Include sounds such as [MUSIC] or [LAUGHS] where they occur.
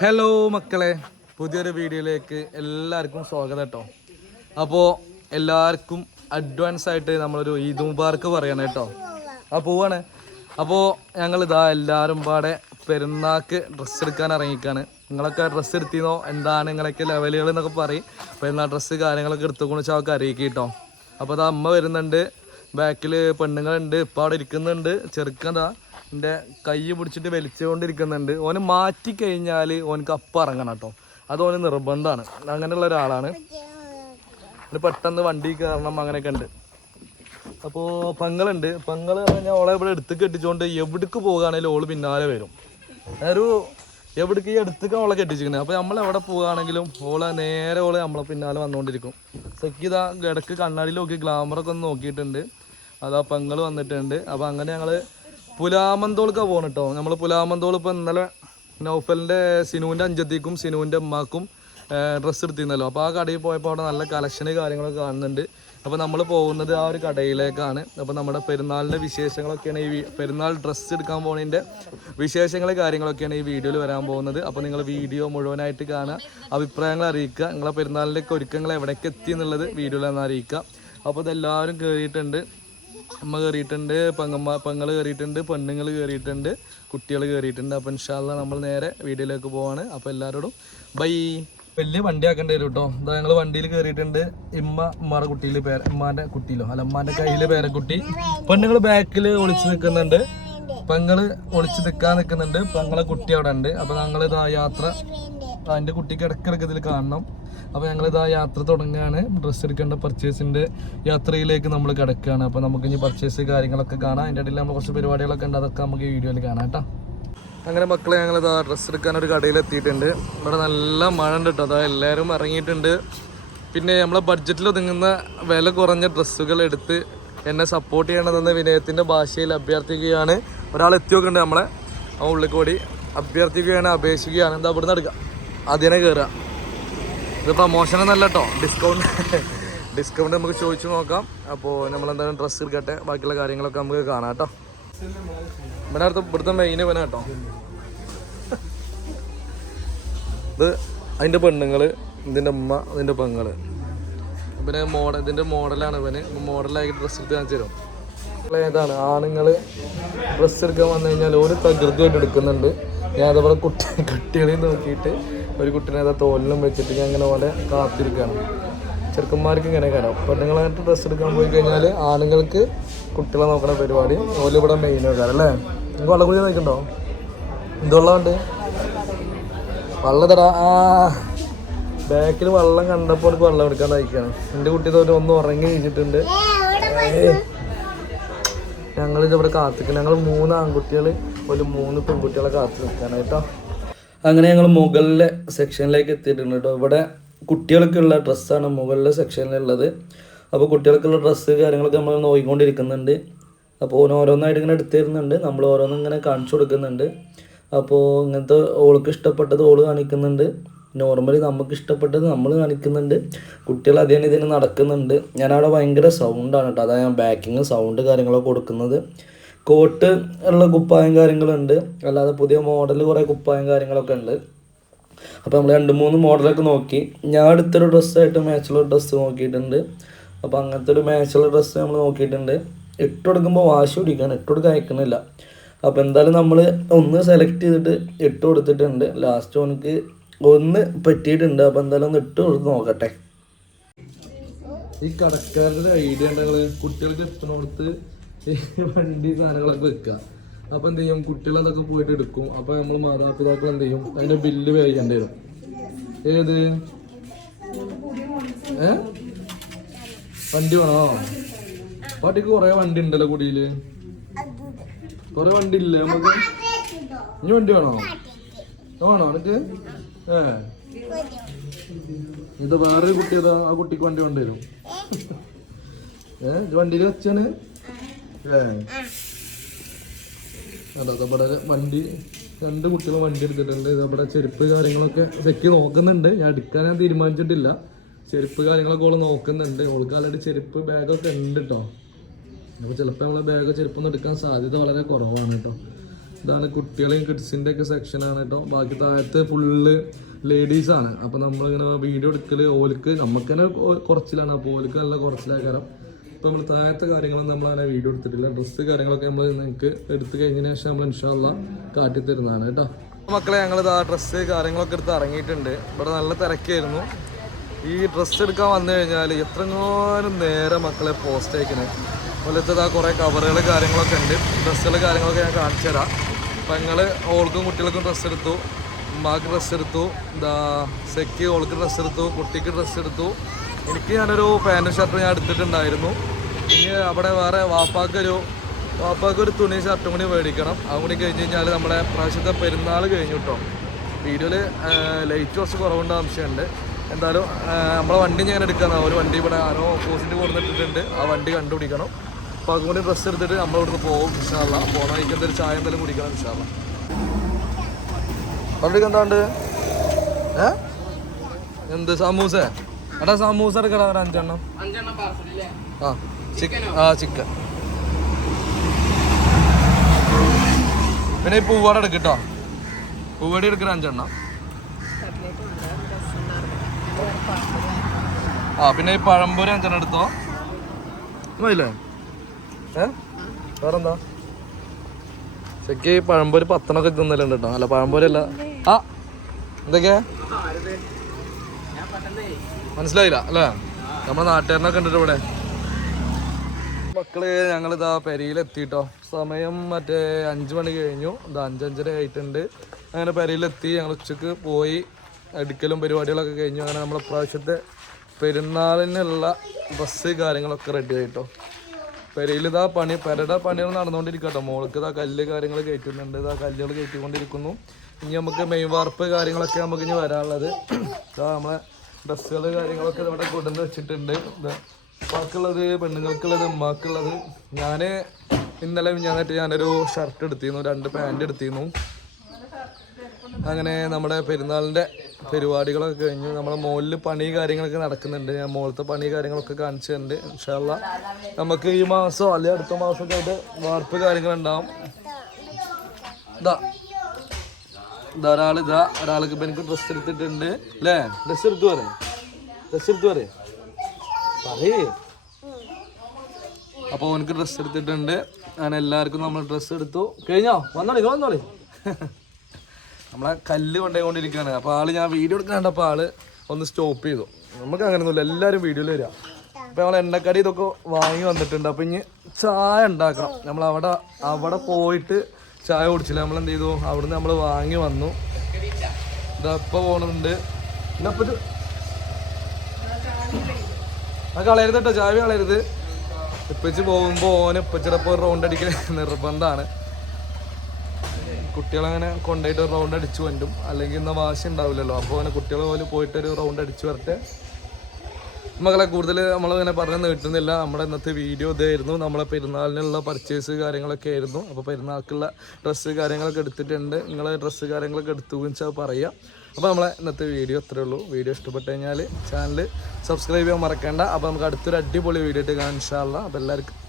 Hello മക്കളെ. പുതിയൊരു വീഡിയോയിലേക്ക് എല്ലാവർക്കും സ്വാഗതം കേട്ടോ. അപ്പോൾ എല്ലാവർക്കും അഡ്വാൻസ് ആയിട്ട് നമ്മളൊരു ഈദ് മുബാർക്ക് പറയണം കേട്ടോ. ആ പോവാണ്. അപ്പോൾ ഞങ്ങൾ ഇതാ എല്ലാവരും പാടെ പെരുന്നാക്ക് ഡ്രസ്സ് എടുക്കാൻ ഇറങ്ങിക്കാണ് നിങ്ങളൊക്കെ ഡ്രസ്സ് എടുത്തിന്നോ എന്താണ് നിങ്ങളൊക്കെ ലെവലുകൾ എന്നൊക്കെ പറയും. പെരുന്നാൾ ഡ്രസ്സ് കാര്യങ്ങളൊക്കെ എടുത്തുകൊണ്ട് വെച്ചാൽ അവർക്ക് അറിയിക്കും കേട്ടോ. അപ്പോൾ അത് അമ്മ വരുന്നുണ്ട്. ബാക്കിൽ പെണ്ണുങ്ങളുണ്ട്. ഇപ്പം അവിടെ ഇരിക്കുന്നുണ്ട്. ചെറുക്കതാ എന്റെ കൈ പിടിച്ചിട്ട് വലിച്ചുകൊണ്ടിരിക്കുന്നുണ്ട്. ഓന് മാറ്റി കഴിഞ്ഞാൽ ഓനക്ക് അപ്പം ഇറങ്ങണം കേട്ടോ. അത് ഓന് നിർബന്ധമാണ്. അങ്ങനെയുള്ള ഒരാളാണ്. ഒരു പെട്ടെന്ന് വണ്ടി കയറണം അങ്ങനെയൊക്കെ ഉണ്ട്. അപ്പോൾ പങ്ങളുണ്ട്. പങ്ങൾ പറഞ്ഞാൽ ഓളെ ഇവിടെ എടുത്ത് കെട്ടിച്ചുകൊണ്ട് എവിടേക്ക് പോകുകയാണെങ്കിലും ഓൾ പിന്നാലെ വരും. ഒരു എവിടേക്ക് ഈ അടുത്തേക്ക് ഓളെ കെട്ടിച്ചിരിക്കുന്നത് അപ്പോൾ നമ്മൾ എവിടെ പോകുകയാണെങ്കിലും ഓളെ നേരെ ഓളെ നമ്മളെ പിന്നാലെ വന്നുകൊണ്ടിരിക്കും. സെക്കിത ഇടയ്ക്ക് കണ്ണാടിയിൽ നോക്കി ഗ്ലാമറൊക്കെ ഒന്ന് നോക്കിയിട്ടുണ്ട്. അതാ പെങ്ങൾ വന്നിട്ടുണ്ട്. അപ്പോൾ അങ്ങനെ ഞങ്ങൾ പുലാമന്തോൾക്ക് പോകണം കേട്ടോ നമ്മൾ പുലാമന്തോൾ ഇപ്പോൾ ഇന്നലെ നൗഫലിന്റെ സിനുവിന്റെ അഞ്ചത്തേക്കും സിനുവിന്റെ ഉമ്മാക്കും ഡ്രസ്സ് എടുത്തിരുന്നല്ലോ. അപ്പോൾ ആ കടയിൽ പോയപ്പോൾ അവിടെ നല്ല കളക്ഷന് കാര്യങ്ങളൊക്കെ കാണുന്നുണ്ട്. അപ്പോൾ നമ്മൾ പോകുന്നത് ആ ഒരു കടയിലേക്കാണ്. അപ്പോൾ നമ്മുടെ പെരുന്നാളിന്റെ വിശേഷങ്ങളൊക്കെയാണ് ഈ പെരുന്നാൾ ഡ്രസ്സ് എടുക്കാൻ പോകുന്നതിന്റെ വിശേഷങ്ങൾ കാര്യങ്ങളൊക്കെയാണ് ഈ വീഡിയോയിൽ വരാൻ പോകുന്നത്. അപ്പോൾ നിങ്ങൾ വീഡിയോ മുഴുവനായിട്ട് കാണുക അഭിപ്രായങ്ങൾ അറിയിക്കുക നിങ്ങളെ പെരുന്നാളിന്റെ ഒരുക്കങ്ങൾ എവിടേക്ക് എത്തി എന്നുള്ളത് വീഡിയോയിൽ അറിയിക്കുക. അപ്പോൾ ഇതെല്ലാവരും കയറിയിട്ടുണ്ട് അമ്മ കയറിയിട്ടുണ്ട് പെങ്ങമ്മ പെങ്ങൾ കയറിയിട്ടുണ്ട് പെണ്ണുങ്ങൾ കയറിയിട്ടുണ്ട് കുട്ടികൾ കയറിയിട്ടുണ്ട് അപ്പോൾ ഇൻഷാല്ല നമ്മൾ നേരെ വീഡിയോയിലേക്ക് പോവാണ്. അപ്പോൾ എല്ലാവരോടും ബൈ. വലിയ വണ്ടി ആക്കേണ്ടി വരും കേട്ടോ ഇതാ ഞങ്ങൾ വണ്ടിയിൽ കയറിയിട്ടുണ്ട് ഇമ്മ ഉമ്മാടെ കുട്ടിയിൽ പേര ഉമ്മാന്റെ കുട്ടിയിലോ? അല്ല ഉമ്മാന്റെ കയ്യിൽ പേരക്കുട്ടി. പെണ്ണുങ്ങൾ ബാക്കിൽ ഒളിച്ച് നിൽക്കുന്നുണ്ട് പെങ്ങൾ ഒളിച്ച് നിൽക്കാൻ നിൽക്കുന്നുണ്ട് പെങ്ങളെ കുട്ടി അവിടെ ഉണ്ട്. അപ്പൊ ഞങ്ങൾ ഇതാ യാത്ര അതിന്റെ കുട്ടിക്ക് ഇടക്കിടക്ക് ഇതിൽ കാണണം. അപ്പൊ ഞങ്ങളിതാ യാത്ര തുടങ്ങുകയാണ് ഡ്രസ്സ് എടുക്കേണ്ട പർച്ചേസിന്റെ യാത്രയിലേക്ക് നമ്മൾ കിടക്കുകയാണ് അപ്പോൾ നമുക്ക് ഇനി പർച്ചേസ് കാര്യങ്ങളൊക്കെ കാണാം. അതിന്റെ ഇടയിൽ നമ്മൾ കുറച്ച് പരിപാടികളൊക്കെ ഉണ്ട്. അതൊക്കെ നമുക്ക് ഈ വീഡിയോയിൽ കാണാം കേട്ടോ. അങ്ങനെ മക്കളെ ഞങ്ങൾ ഇതാ ഡ്രസ്സ് എടുക്കാൻ ഒരു കടയിൽ എത്തിയിട്ടുണ്ട്. ഇവിടെ നല്ല മഴ ഉണ്ട് കേട്ടോ. അതാ എല്ലാവരും ഇറങ്ങിയിട്ടുണ്ട്. പിന്നെ നമ്മളെ ബഡ്ജറ്റിൽ ഒതുങ്ങുന്ന വില കുറഞ്ഞ ഡ്രസ്സുകൾ എടുത്ത് എന്നെ സപ്പോർട്ട് ചെയ്യണമെന്ന് വിനയത്തിന്റെ ഭാഷയിൽ അഭ്യർത്ഥിക്കുകയാണ്. ഒരാൾ എത്തിയൊക്കെയുണ്ട് നമ്മളെ. ആ ഉള്ളിൽ കൂടി അഭ്യർത്ഥിക്കുകയാണ് അപേക്ഷിക്കുകയാണ്. എന്താ ഇവിടുന്ന് എടുക്കുക അതിനെ കയറുക ഇത് പ്രമോഷൻ എന്നല്ല കേട്ടോ ഡിസ്കൗണ്ട് ഡിസ്കൗണ്ട് [LAUGHS] നമുക്ക് ചോദിച്ചു നോക്കാം. അപ്പോൾ നമ്മൾ എന്തായാലും ഡ്രസ്സ് എടുക്കട്ടെ ബാക്കിയുള്ള കാര്യങ്ങളൊക്കെ നമുക്ക് കാണാം കേട്ടോ. ഇവനടുത്ത് ഇവിടുത്തെ മെയിന് ഇവന കേട്ടോ. ഇത് അതിന്റെ പെണ്ണുങ്ങൾ ഇതിന്റെ ഉമ്മ ഇതിന്റെ പെങ്ങൾ. പിന്നെ മോഡൽ ഇതിന്റെ മോഡലാണ് ഇവന്. മോഡലായി ഡ്രസ്സ് എടുത്ത് കാണിച്ചു തരും. ഏതാണ്? ആണുങ്ങൾ ഡ്രസ്സ് എടുക്കാൻ വന്നു കഴിഞ്ഞാൽ ഒരു തകൃതിയായിട്ട് എടുക്കുന്നുണ്ട്. ഞാൻ അതേപോലെ കുട്ടി കുട്ടികളെയും നോക്കിയിട്ട് ഒരു കുട്ടീനെ ഏതാ തോലിലും വെച്ചിട്ട് ഞാൻ ഇങ്ങനെ പോലെ കാത്തിരിക്കുകയാണ് ചെറുക്കന്മാർക്ക് ഇങ്ങനെ കരാം. പെണ്ണുങ്ങളായിട്ട് ഡ്രസ്സ് എടുക്കാൻ പോയി കഴിഞ്ഞാൽ ആണുങ്ങൾക്ക് കുട്ടികളെ നോക്കണ പരിപാടി. ഓൽ ഇവിടെ മെയിൻ വെക്കാറ് അല്ലേ? നിങ്ങൾക്ക് വെള്ളം കുടി നോക്കണ്ടോ എന്തുള്ളതുണ്ട് വെള്ളം തരാ. ആ ബാക്കിൽ വെള്ളം കണ്ടപ്പോൾ എനിക്ക് വെള്ളം എടുക്കാൻ നയിക്കാണ് എന്റെ കുട്ടി തോറ്റ ഒന്ന് ഉറങ്ങി കഴിച്ചിട്ടുണ്ട് ഞങ്ങളിതിവിടെ കാത്തിക്കുന്നു ഞങ്ങൾ മൂന്ന് ആൺകുട്ടികൾ ഒരു മൂന്ന് പെൺകുട്ടികളെ കാത്തു നിൽക്കാനായിട്ടോ അങ്ങനെ ഞങ്ങൾ മുകളിലെ സെക്ഷനിലേക്ക് എത്തിയിട്ടുണ്ട് കേട്ടോ. ഇവിടെ കുട്ടികൾക്കുള്ള ഡ്രസ്സാണ് മുകളിലെ സെക്ഷനിലുള്ളത് അപ്പോൾ കുട്ടികൾക്കുള്ള ഡ്രസ്സ് കാര്യങ്ങളൊക്കെ നമ്മൾ നോക്കിക്കൊണ്ടിരിക്കുന്നുണ്ട്. അപ്പോൾ ഓന് ഓരോന്നായിട്ട് ഇങ്ങനെ എടുത്തു തരുന്നുണ്ട്. നമ്മൾ ഓരോന്നും ഇങ്ങനെ കാണിച്ചു കൊടുക്കുന്നുണ്ട്. അപ്പോൾ ഇങ്ങനത്തെ ഓൾക്ക് ഇഷ്ടപ്പെട്ടത് ഓൾ കാണിക്കുന്നുണ്ട്. നോർമലി നമുക്ക് ഇഷ്ടപ്പെട്ടത് നമ്മൾ കാണിക്കുന്നുണ്ട്. കുട്ടികൾ അധികം ഇതിന് നടക്കുന്നുണ്ട്. ഞാനവിടെ ഭയങ്കര സൗണ്ടാണ് കേട്ടോ. അതായത് ബാക്കിങ് സൗണ്ട് കാര്യങ്ങളൊക്കെ കൊടുക്കുന്നത്. കോട്ട് ഉള്ള കുപ്പായം കാര്യങ്ങളുണ്ട്. അല്ലാതെ പുതിയ മോഡൽ കുറേ കുപ്പായം കാര്യങ്ങളൊക്കെ ഉണ്ട്. അപ്പോൾ നമ്മൾ രണ്ട് മൂന്ന് മോഡലൊക്കെ നോക്കി. ഞാൻ അടുത്തൊരു ഡ്രസ്സായിട്ട് മാച്ചുള്ള ഡ്രസ്സ് നോക്കിയിട്ടുണ്ട്. അപ്പോൾ അങ്ങനത്തെ ഒരു മാച്ചുള്ള ഡ്രസ്സ് നമ്മൾ നോക്കിയിട്ടുണ്ട്. ഇട്ട് കൊടുക്കുമ്പോൾ വാശി പിടിക്കാൻ ഇട്ട് കൊടുക്കാൻ അയക്കണില്ല. അപ്പോൾ എന്തായാലും നമ്മൾ ഒന്ന് സെലക്ട് ചെയ്തിട്ട് ഇട്ട് കൊടുത്തിട്ടുണ്ട്. ലാസ്റ്റ് ഓനക്ക് ഒന്ന് പറ്റിയിട്ടുണ്ട്. അപ്പോൾ എന്തായാലും ഒന്ന് ഇട്ട് കൊടുത്ത് നോക്കട്ടെ. ഈ കടക്കാരുടെ ഐഡിയ ഉണ്ടെങ്കിൽ കുട്ടികൾക്ക് എത്തണോടത്ത് വണ്ടി സാധനങ്ങളൊക്കെ വെക്കുക. അപ്പൊ എന്ത് ചെയ്യും? കുട്ടികളതൊക്കെ പോയിട്ട് എടുക്കും. അപ്പൊ നമ്മൾ മാതാപിതാക്കൾ എന്ത് ചെയ്യും? അതിന്റെ ബില്ല് പേ ചെയ്യേണ്ടി വരും. ഏത്? ഏ? വണ്ടി വേണോ? പാട്ടിക്ക് കൊറേ വണ്ടി ഉണ്ടല്ലോ കുടിയിൽ. കൊറേ വണ്ടി ഇല്ലേ നമുക്ക് ഇനി വണ്ടി വേണോ? വേണോ എനിക്ക് ഏ. ഇത് വേറൊരു കുട്ടി ഏതാ? ആ കുട്ടിക്ക് വണ്ടി വേണ്ടി വരും ഏ? വണ്ടിയിൽ വെച്ചാണ്? ഏ. അതവിടെ വണ്ടി രണ്ട് കുട്ടികൾ വണ്ടി എടുത്തിട്ടുണ്ട്. ഇതവിടെ ചെരുപ്പ് കാര്യങ്ങളൊക്കെ വെക്കി നോക്കുന്നുണ്ട്. ഞാൻ എടുക്കാൻ ഞാൻ തീരുമാനിച്ചിട്ടില്ല. ചെരുപ്പ് കാര്യങ്ങളൊക്കെ ഓൾ നോക്കുന്നുണ്ട്. ഓൾക്ക് ആൾറെഡി ചെരുപ്പ് ബാഗൊക്കെ ഉണ്ട് കേട്ടോ അപ്പോൾ ചിലപ്പോൾ നമ്മളെ ബാഗ് ചെരുപ്പൊന്നും എടുക്കാൻ സാധ്യത വളരെ കുറവാണ് കേട്ടോ ഇതാണ് കുട്ടികളെയും കിഡ്സിന്റെ ഒക്കെ സെക്ഷനാണ് കേട്ടോ ബാക്കി താഴത്ത് ഫുള്ള് ലേഡീസ് ആണ്. അപ്പോൾ നമ്മളിങ്ങനെ വീഡിയോ എടുക്കൽ ഓൽക്ക് നമുക്ക് തന്നെ കുറച്ചിലാണ്. അപ്പോൾ ഓൽക്ക് നല്ല കുറച്ചിലാക്കാരം. ഇപ്പോൾ നമ്മൾ താഴത്തെ കാര്യങ്ങളൊന്നും നമ്മൾ അങ്ങനെ വീഡിയോ എടുത്തിട്ടില്ല. ഡ്രസ്സ് കാര്യങ്ങളൊക്കെ നമ്മൾ നിങ്ങൾക്ക് എടുത്തു കഴിഞ്ഞതിന് ശേഷം നമ്മൾ ഇൻഷാല്ല കാട്ടി തരുന്നതാണ് കേട്ടോ. മക്കളെ ഞങ്ങൾ ആ ഡ്രസ്സ് കാര്യങ്ങളൊക്കെ എടുത്ത് ഇറങ്ങിയിട്ടുണ്ട്. ഇവിടെ നല്ല തിരക്കായിരുന്നു. ഈ ഡ്രസ്സ് എടുക്കാൻ വന്നു കഴിഞ്ഞാൽ എത്രങ്ങാനും നേരെ മക്കളെ പോസ്റ്റ് അയക്കണേ. പോലത്തെ ആ കുറേ കവറുകൾ കാര്യങ്ങളൊക്കെ ഉണ്ട്. ഡ്രസ്സുകൾ കാര്യങ്ങളൊക്കെ ഞാൻ കാണിച്ചു തരാം. അപ്പം ഞങ്ങൾ ഓൾക്കും കുട്ടികൾക്കും ഡ്രസ്സ് എടുത്തു. ഉമ്മാക്ക് ഡ്രസ്സ് എടുത്തു. എന്താ സെക്ക് ഓൾക്ക് ഡ്രസ്സ് എടുത്തു. കുട്ടിക്ക് ഡ്രസ്സ് എടുത്തു. എനിക്ക് ഞാനൊരു പാന്റും ഷർട്ടും ഞാൻ എടുത്തിട്ടുണ്ടായിരുന്നു. ഇനി അവിടെ വേറെ വാപ്പാക്കൊരു വാപ്പാക്ക് ഒരു തുണി ഷർട്ടും കൂടി മേടിക്കണം. അതും കൂടി കഴിഞ്ഞ് കഴിഞ്ഞാൽ നമ്മുടെ പ്രാവശ്യത്തെ പെരുന്നാൾ കഴിഞ്ഞു കേട്ടോ വീഡിയോയിൽ ലൈറ്റ് കുറച്ച് കുറവുണ്ട് അംശമുണ്ട് എന്തായാലും നമ്മളെ വണ്ടി ഞാൻ എടുക്കാനാണ് ഒരു വണ്ടി ഇവിടെ ആരോ ഓപ്പോസിറ്റ് കൊടുത്തിട്ടുണ്ട് ആ വണ്ടി കണ്ടുപിടിക്കണം. അപ്പോൾ അതും കൂടി ഡ്രസ്സ് എടുത്തിട്ട് നമ്മൾ ഇവിടുന്ന് പോകും ഇൻഷാല്ല പോകുന്ന വഴിക്ക് എന്തെങ്കിലും ചായ എന്തെങ്കിലും കുടിക്കണം ഇൻഷാല്ല അവിടെ എന്താണ്ട് ഏ? എന്ത് സമൂസ? എടാ സമൂസ എടുക്കടാ ഒരു അഞ്ചെണ്ണം. ആ ചിക്കൻ ആ ചിക്കൻ പിന്നെ ഈ പൂവാട എടുക്കട്ടോ പൂവടി എടുക്കുന്ന അഞ്ചെണ്ണം. ആ പിന്നെ ഈ പഴംപൊരി അഞ്ചെണ്ണം എടുത്തോ. മതില്ലേ ഏ? വേറെന്താ? ചെക്ക് ഈ പഴംപൊരി പത്തെണ്ണൊക്കെ തിന്നലുണ്ട് കേട്ടോ അല്ല പഴംപൊരി അല്ല. ആ എന്തൊക്കെയാ? മനസ്സിലായില്ല അല്ലേ? നമ്മുടെ നാട്ടുകാരനെ കണ്ടിട്ട് ഇവിടെ. മക്കൾ ഞങ്ങൾ ഇതാ പെരയിലെത്തിട്ടോ. സമയം മറ്റേ അഞ്ച് മണി കഴിഞ്ഞു. ഇതാ അഞ്ചഞ്ചര ആയിട്ടുണ്ട്. അങ്ങനെ പെരയിലെത്തി ഞങ്ങൾ ഉച്ചയ്ക്ക് പോയി. എടുക്കലും പരിപാടികളൊക്കെ കഴിഞ്ഞു. അങ്ങനെ നമ്മളെ പ്രാവശ്യത്തെ പെരുന്നാളിനുള്ള ബസ് കാര്യങ്ങളൊക്കെ റെഡി ആയിട്ടോ. പെരയിൽ ഇതാ പണി പെരയുടെ പണികൾ നടന്നുകൊണ്ടിരിക്കട്ടോ. മോൾക്ക് ഇതാ കല്ല് കാര്യങ്ങൾ കയറ്റുന്നുണ്ട്. ഇതാ കല്ലുകൾ കയറ്റിക്കൊണ്ടിരിക്കുന്നു. ഇനി നമുക്ക് മെയിൻ വാർപ്പ് കാര്യങ്ങളൊക്കെ നമുക്ക് ഇനി വരാനുള്ളത്. ഇതാ നമ്മളെ ഡ്രസ്സുകൾ കാര്യങ്ങളൊക്കെ ഇവിടെ കൊണ്ടുവന്ന് വെച്ചിട്ടുണ്ട്. ഉപ്പാക്കുള്ളത് പെണ്ണുങ്ങൾക്കുള്ളത് ഉമ്മാക്കുള്ളത്. ഞാൻ ഇന്നലെ ഞാനായിട്ട് ഞാനൊരു ഷർട്ട് എടുത്തിരുന്നു രണ്ട് പാന്റ് എടുത്തിരുന്നു. അങ്ങനെ നമ്മുടെ പെരുന്നാളിന്റെ പരിപാടികളൊക്കെ കഴിഞ്ഞു നമ്മുടെ മുകളിൽ പണി കാര്യങ്ങളൊക്കെ നടക്കുന്നുണ്ട്. ഞാൻ മുകളിലത്തെ പണി കാര്യങ്ങളൊക്കെ കാണിച്ചിട്ടുണ്ട് ഇൻഷാല്ല നമുക്ക് ഈ മാസം അല്ലെങ്കിൽ അടുത്ത മാസമൊക്കെ ആയിട്ട് വാർപ്പ് കാര്യങ്ങളുണ്ടാവും. ഇതാ ഇതാ ഒരാൾ ഇതാ ഒരാൾക്ക് ഇപ്പം എനിക്ക് ഡ്രസ്സ് എടുത്തിട്ടുണ്ട്. അല്ലേ? ഡ്രസ്സ് എടുത്തു പറയാം ഡ്രസ്സ് എടുത്തു പറയാം പറയേ. അപ്പോൾ എനിക്ക് ഡ്രസ്സ് എടുത്തിട്ടുണ്ട്. അങ്ങനെ എല്ലാവർക്കും നമ്മൾ ഡ്രസ്സ് എടുത്തു. കഴിഞ്ഞോ? വന്നോളി വന്നോളി. [LAUGHS] നമ്മളെ കല്ല് കൊണ്ടുപോയിക്കൊണ്ടിരിക്കുകയാണ് അപ്പോൾ ആൾ ഞാൻ വീഡിയോ എടുക്കാൻ കണ്ടപ്പോൾ ആൾ ഒന്ന് സ്റ്റോപ്പ് ചെയ്തു. നമുക്ക് അങ്ങനെയൊന്നുമില്ല എല്ലാവരും വീഡിയോയിൽ വരിക അപ്പോൾ നമ്മൾ എണ്ണക്കടി ഇതൊക്കെ വാങ്ങി വന്നിട്ടുണ്ട്. അപ്പോൾ ഇനി ചായ ഉണ്ടാക്കണം. നമ്മൾ അവിടെ അവിടെ പോയിട്ട് ചായ കുടിച്ചില്ല. നമ്മൾ എന്ത് ചെയ്തു? അവിടുന്ന് നമ്മൾ വാങ്ങി വന്നു. ഇതപ്പോ പോണുണ്ട് ഇന്നപ്പോൾ ഇത് അത് കളയരുത് കേട്ടോ ചായ കളയരുത്. ഇപ്പച്ച് പോകുമ്പോൾ ഓന് ഇപ്പച്ചിടപ്പോൾ റൗണ്ട് അടിക്കൽ നിർബന്ധമാണ് കുട്ടികളങ്ങനെ കൊണ്ടുപോയിട്ട് റൗണ്ട് അടിച്ചു വണ്ടും അല്ലെങ്കിൽ ഇന്ന് വാശി ഉണ്ടാവില്ലല്ലോ. അപ്പോൾ അങ്ങനെ കുട്ടികൾ പോലെ പോയിട്ട് ഒരു റൗണ്ട് അടിച്ചു വരട്ടെ. മകളെ കൂടുതൽ നമ്മളിങ്ങനെ പറഞ്ഞ് നീട്ടുന്നില്ല. നമ്മുടെ ഇന്നത്തെ വീഡിയോ ഇതായിരുന്നു. നമ്മളെ പെരുന്നാളിനുള്ള പർച്ചേസ് കാര്യങ്ങളൊക്കെ ആയിരുന്നു. അപ്പോൾ പെരുന്നാൾക്കുള്ള ഡ്രസ്സ് കാര്യങ്ങളൊക്കെ എടുത്തിട്ടുണ്ട്. നിങ്ങൾ ഡ്രസ്സ് കാര്യങ്ങളൊക്കെ എടുത്തു വെച്ചാൽ പറയുക അപ്പോൾ നമ്മളെ ഇന്നത്തെ വീഡിയോ അത്രേ ഉള്ളൂ. വീഡിയോ ഇഷ്ടപ്പെട്ട് കഴിഞ്ഞാൽ ചാനൽ സബ്സ്ക്രൈബ് ചെയ്യാൻ മറക്കേണ്ട. അപ്പോൾ നമുക്ക് അടുത്തൊരു അടിപൊളി വീഡിയോ ആയിട്ട് കാണാൻ ഇൻഷാല്ല അപ്പോൾ എല്ലാവർക്കും